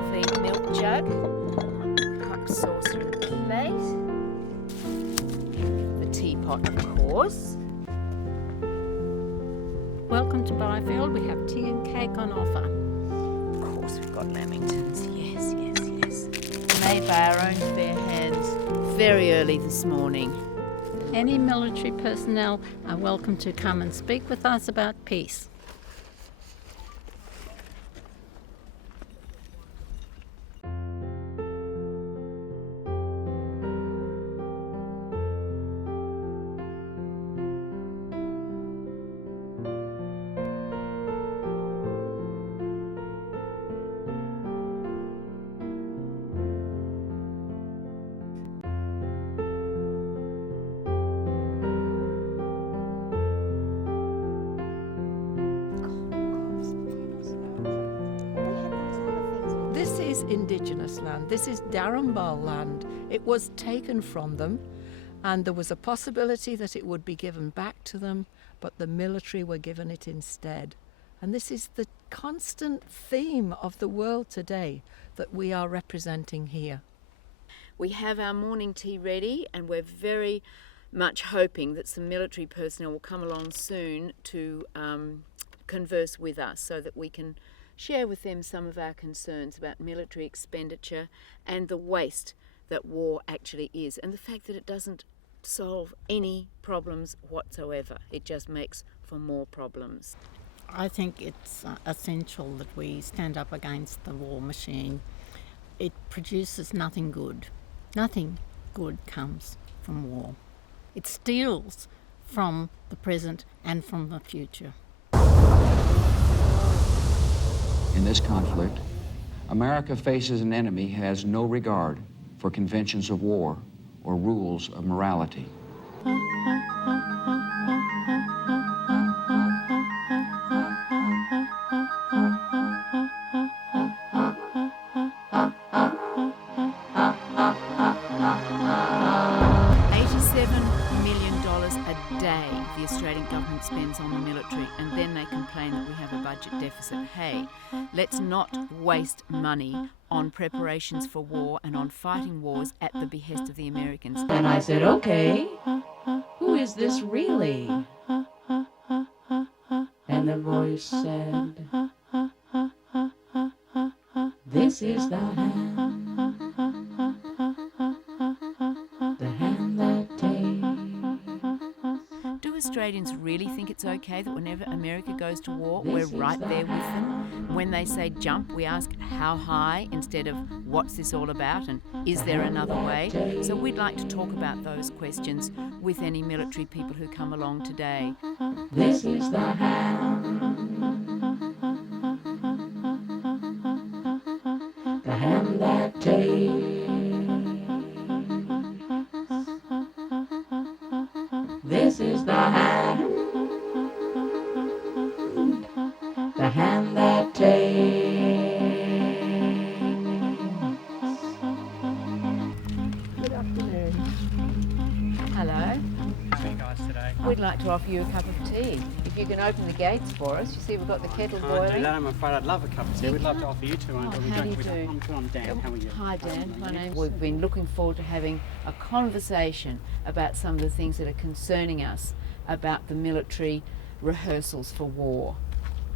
lovely milk jug, cup, saucer and plate, the teapot of course. Welcome to Byfield. We have tea and cake on offer. Of course we've got lamingtons, yes. Made by our own fair hands very early this morning. Any military personnel are welcome to come and speak with us about peace. This is Indigenous land. This is Darrumbal land. It was taken from them, and there was a possibility that it would be given back to them, but the military were given it instead. And this is the constant theme of the world today that we are representing here. We have our morning tea ready, and we're very much hoping that some military personnel will come along soon to converse with us so that we can share with them some of our concerns about military expenditure and the waste that war actually is, and the fact that it doesn't solve any problems whatsoever. It just makes for more problems. I think it's essential that we stand up against the war machine. It produces nothing good. Nothing good comes from war. It steals from the present and from the future. In this conflict, America faces an enemy who has no regard for conventions of war or rules of morality. 87 million dollars a day the Australian government spends on the military, and then they complain that we have a budget deficit. Hey, let's not waste money on preparations for war and on fighting wars at the behest of the Americans. And I said, okay, who is this really? And the voice said, this is the hand that takes. Do Australians really think it's okay that whenever America goes to war, we're right there with them? When they say jump, we ask how high instead of what's this all about and is there another way? So we'd like to talk about those questions with any military people who come along today. This is the hand that takes. This is the hand that takes. Good afternoon. Hello. See you guys today. We'd like to offer you a cup of tea. If you can open the gates for us. You see we've got the kettle Can't do boiling. that, I'm afraid. I'd love a cup of tea. We'd love to offer you two one, but we how don't. do you do? I'm good, I'm Dan. How are you? Hi Dan, my Nice to meet you. name's... We've been looking forward to having a conversation about some of the things that are concerning us about the military rehearsals for war.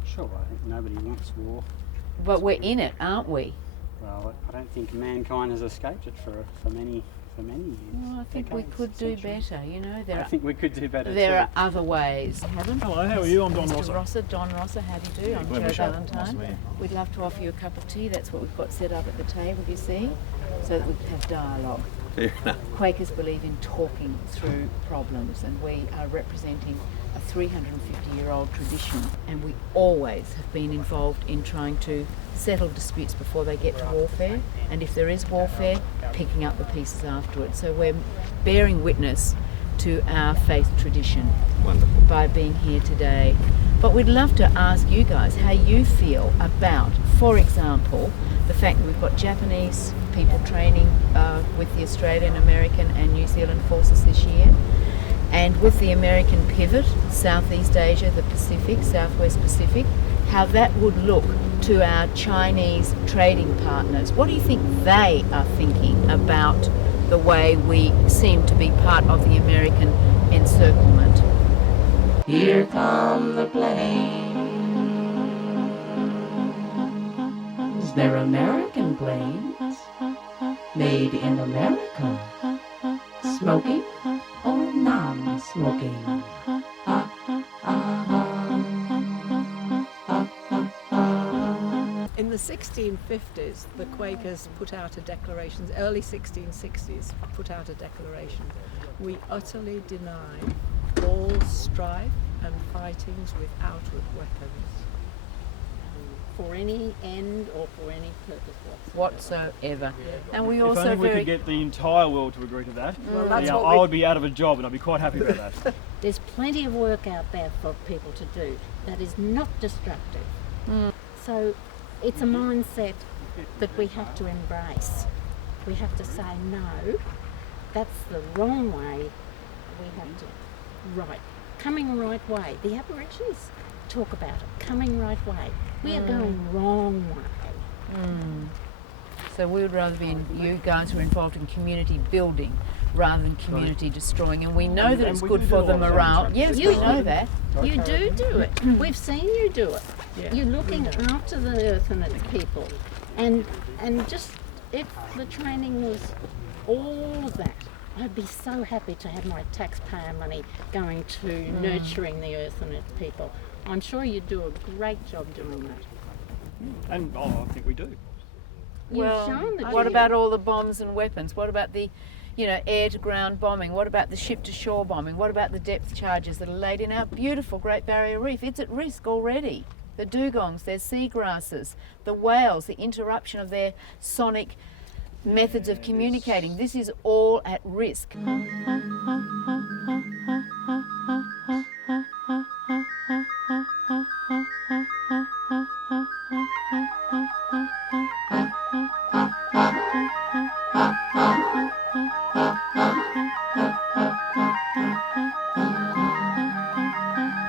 Sure, I think nobody wants war. But we're in it, aren't we? Well, I don't think mankind has escaped it for many years. Well, I think we decades, could do centuries. better, you know. I think we could do better There too. are other ways. Helen? Hello, how are you? I'm Don Mr. Rosser. Rosser. Don Rosser, how do you do? I'm glad Jo we showed up. Valentine. Nice to meet you. We'd love to offer you a cup of tea. That's what we've got set up at the table, you see, so that we can have dialogue. Fair enough. Quakers believe in talking through problems, and we are representing a 350-year-old tradition, and we always have been involved in trying to settle disputes before they get to warfare, and if there is warfare, picking up the pieces afterwards. So we're bearing witness to our faith tradition. Wonderful. By being here today. But we'd love to ask you guys how you feel about, for example, the fact that we've got Japanese people training with the Australian, American and New Zealand forces this year, and with the American pivot, Southeast Asia, the Pacific, Southwest Pacific, how that would look to our Chinese trading partners. What do you think they are thinking about the way we seem to be part of the American encirclement? Here come the planes. They're American planes, made in America. Smoking or non-smoking? In the 1650s, the Quakers put out a declaration, early 1660s, put out a declaration. We utterly deny all strife and fightings with outward weapons. For any end or for any purpose Whatsoever. And we If also only we very could get the entire world to agree to that. Well, that's Yeah, what I we- would be out of a job and I'd be quite happy about that. There's plenty of work out there for people to do that is not destructive. So it's a mindset that we have to embrace. We have to say, no, that's the wrong way. We have to, right, coming right way. The Aborigines talk about it, coming right way. We are going wrong way. So we would rather be you guys who are involved in community building rather than community destroying, and we know that And it's we good do for do the all that, morale. don't Yes, You- we know that. You do it. We've seen you do it. Yeah. You're looking after the earth and its people. And just if the training was all of that, I'd be so happy to have my taxpayer money going to nurturing the earth and its people. I'm sure you do a great job doing that. And I think we do. You've shown that what you about all the bombs and weapons? What about the, air to ground bombing? What about the ship to shore bombing? What about the depth charges that are laid in our beautiful Great Barrier Reef? It's at risk already. The dugongs, their seagrasses, the whales, the interruption of their sonic methods of communicating. This is all at risk.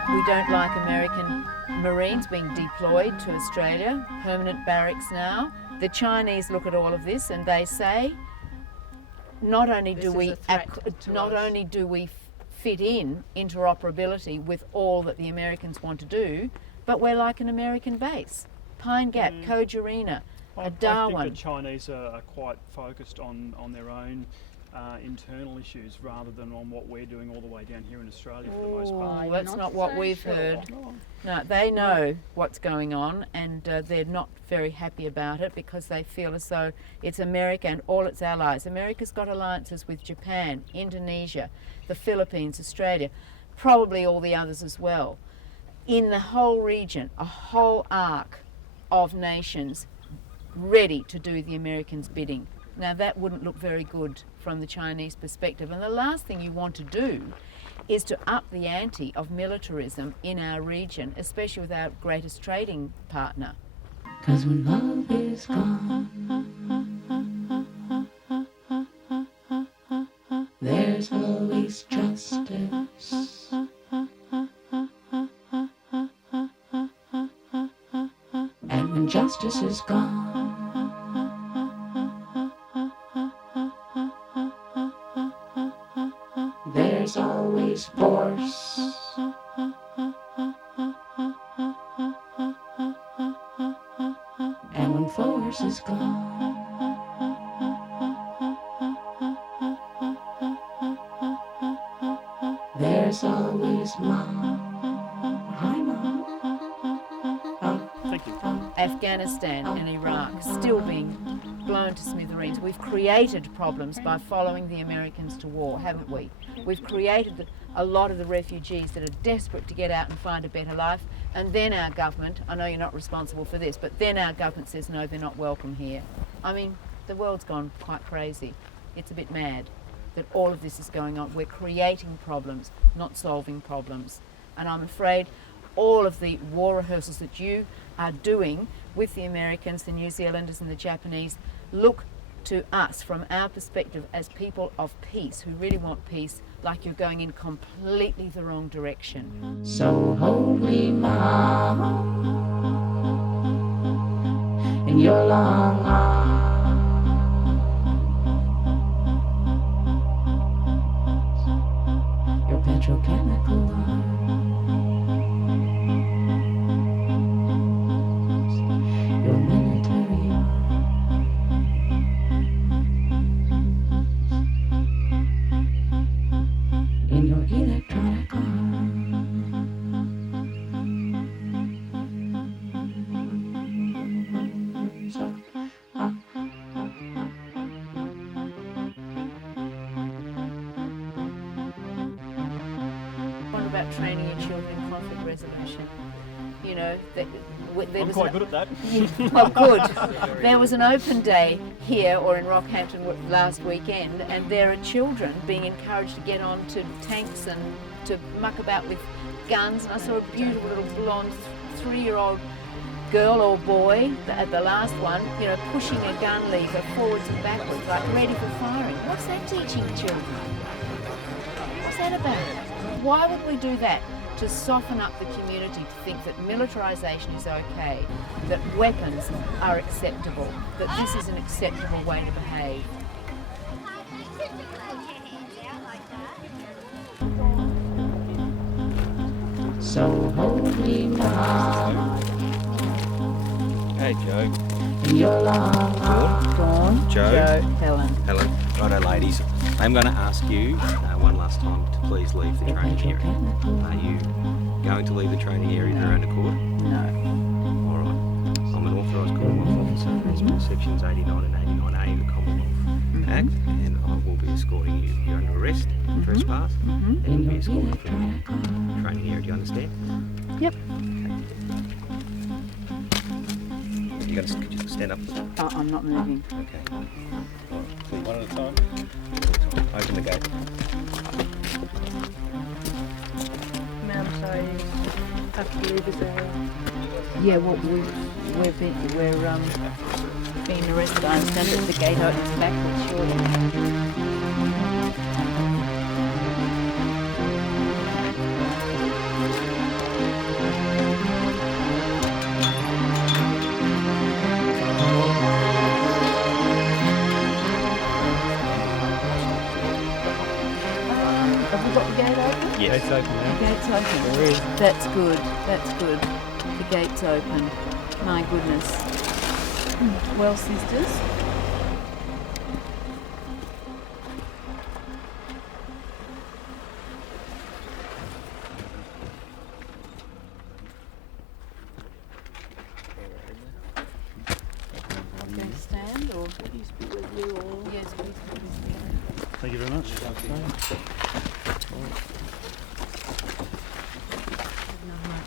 We don't like American Marines being deployed to Australia, permanent barracks now. The Chinese look at all of this and they say, not only This do is we a threat to not us. only do we fit in interoperability with all that the Americans want to do, but we're like an American base. Pine Gap, Kojarina, I think Darwin. the Chinese are quite focused on their own internal issues rather than on what we're doing all the way down here in Australia for the most part. Oh, that's not not what so we've sure. heard. No, they know what's going on, and they're not very happy about it because they feel as though it's America and all its allies. America's got alliances with Japan, Indonesia, the Philippines, Australia, probably all the others as well. In the whole region, a whole arc of nations ready to do the Americans' bidding. Now that wouldn't look very good from the Chinese perspective. And the last thing you want to do is to up the ante of militarism in our region, especially with our greatest trading partner. 'Cause when love is gone, there's always justice. And when justice is gone, there's always force. And when force is gone, there's always mom. Hi, Mom. Thank you. Afghanistan and Iraq still being blown to smithereens. We've created problems by following the Americans to war, haven't we? We've created a lot of the refugees that are desperate to get out and find a better life, and then our government, I know you're not responsible for this, but then our government says no, they're not welcome here. I mean, the world's gone quite crazy. It's a bit mad that all of this is going on. We're creating problems, not solving problems. And I'm afraid all of the war rehearsals that you are doing with the Americans, the New Zealanders and the Japanese look to us from our perspective as people of peace who really want peace, like you're going in completely the wrong direction. So hold me, Mom. in your long arms. Your petrochemical arms, your military arms, in your electronic arms. What about training your children in conflict resolution? You know, there I'm was quite good at that. Well, good. There was an open day here or in Rockhampton last weekend, and there are children being encouraged to get on to tanks and to muck about with guns. And I saw a beautiful little blonde 3-year-old girl or boy at the last one, you know, pushing a gun lever forwards and backwards, like ready for firing. What's that teaching children? What's that about? Why would we do that? To soften up the community, to think that militarisation is okay, that weapons are acceptable, that this is an acceptable way to behave. So hold me now Hey, Joe. in your long arms. Dawn, Joe. Helen. Helen. Righto, ladies. I'm going to ask you one last time to please leave the training area. Are you going to leave the training area of your own accord? No. All right. I'm an authorised Commonwealth officer as per sections 89 and 89A of the Commonwealth Act, and I will be escorting you. You're under arrest, trespass, and you'll be escorted from the training area. Do you understand? Yep. Could you stand up? Oh, I'm not moving. Okay. All right. Please. One at a time. Open the gate. Yeah, well, we're being arrested. I understand that the gate opens backwards, surely. Have we got the gate open? Yes. It's open now. The gate's open. There is. That's good. That's good. The gate's open. My goodness. Well, sisters. Going to stand or peace be with you all? Yes, peace be with you. Thank you very much.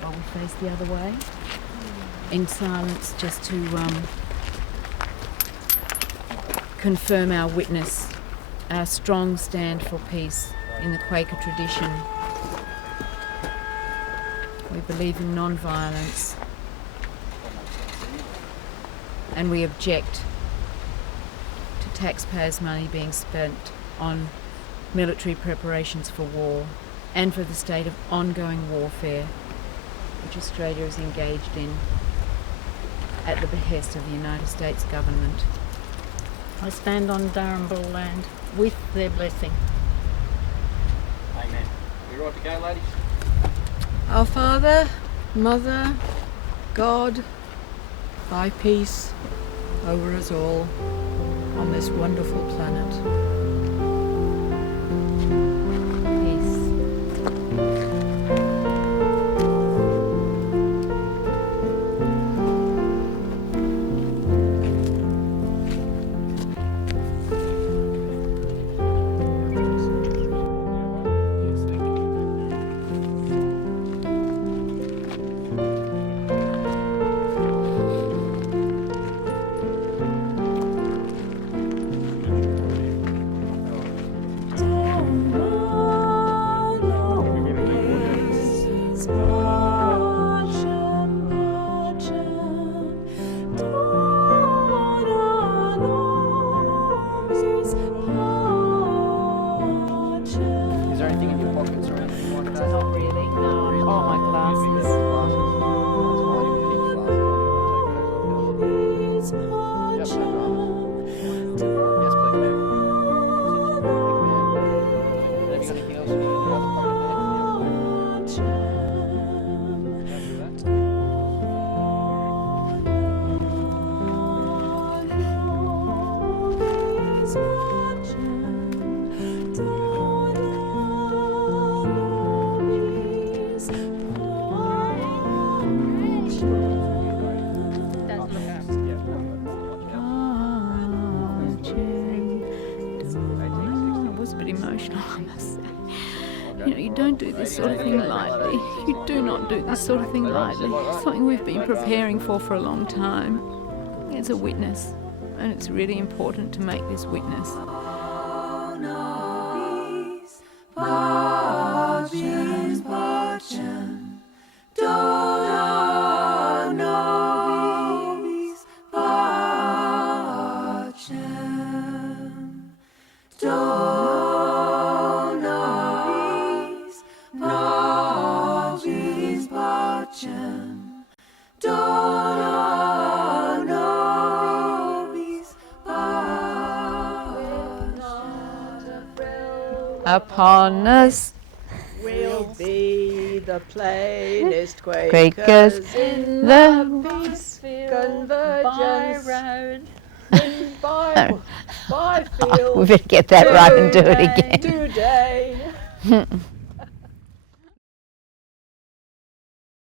I'll face the other way. In silence, just to confirm our witness, our strong stand for peace in the Quaker tradition. We believe in non-violence, and we object to taxpayers' money being spent on military preparations for war and for the state of ongoing warfare which Australia is engaged in at the behest of the United States government. I stand on Darumba land with their blessing. Amen. You right to go, ladies? Our Father, Mother, God, thy peace over us all on this wonderful planet. Peace. It was a bit emotional, I must say. You know, you don't do this sort of thing lightly. You do not do this sort of thing lightly. It's something we've been preparing for a long time. It's a witness, and it's really important to make this witness. Upon us will be the plainest Quakers in the peace convergence Oh. by field we better get that right and do it again. today.